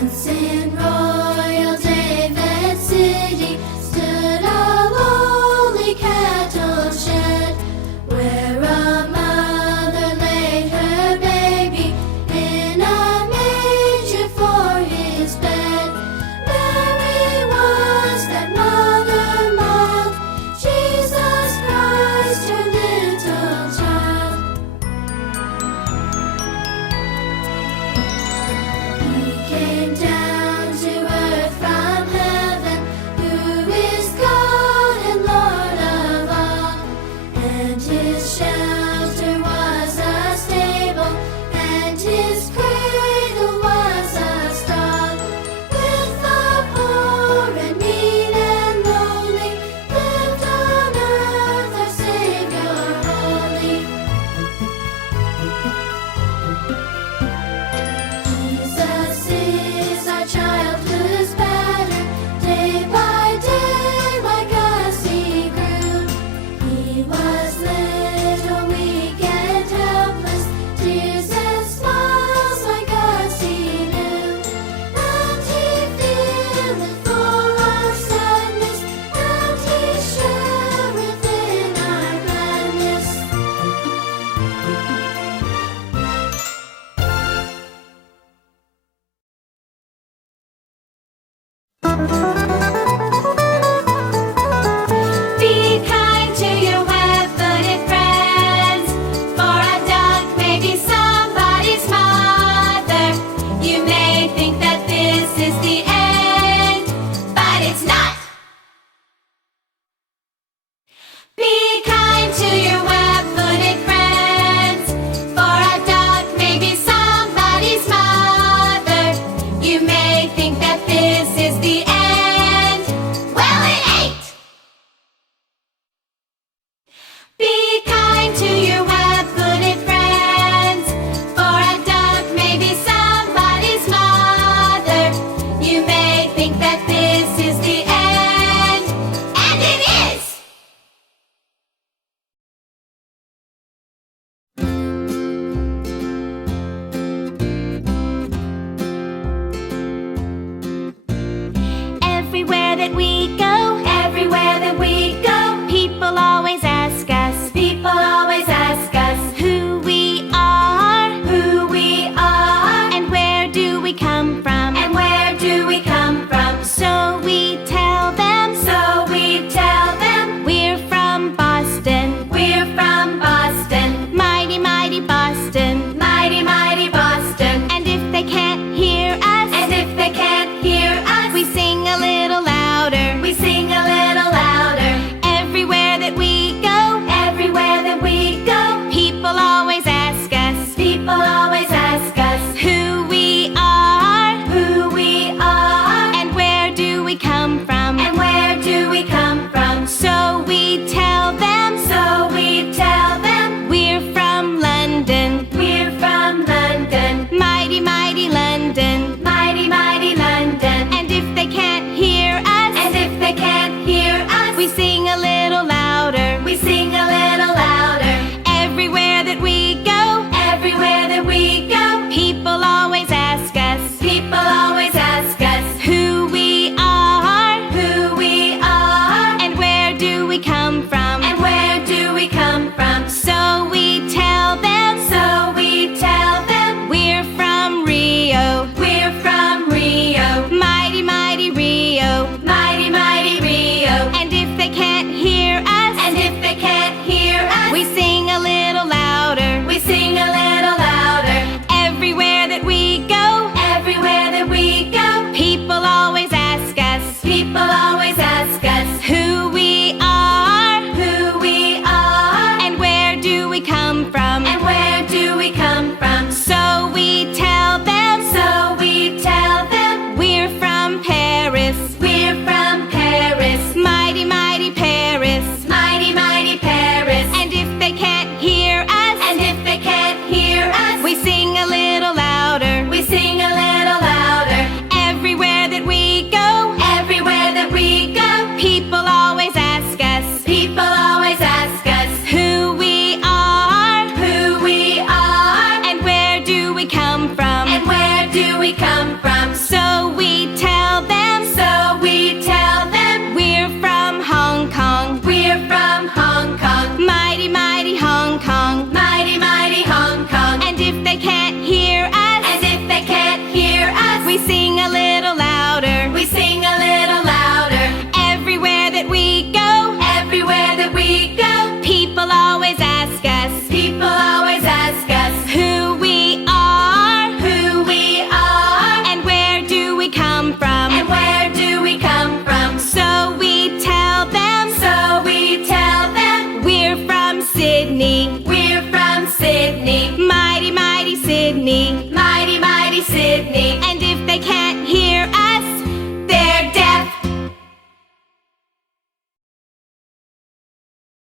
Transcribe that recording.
Once in royal David's city stood a lowly cattle shed, where a mother laid her baby in a manger for his bed. Mary was that mother mild, Jesus Christ her little child. He came down to earth from heaven, who is God and Lord of all. And his shelter was a stable, and his cradle was a stall. With the poor and mean and lowly, lived on earth our Savior holy. Jesus is our child whose pattern, day by day like us he grew. He was lived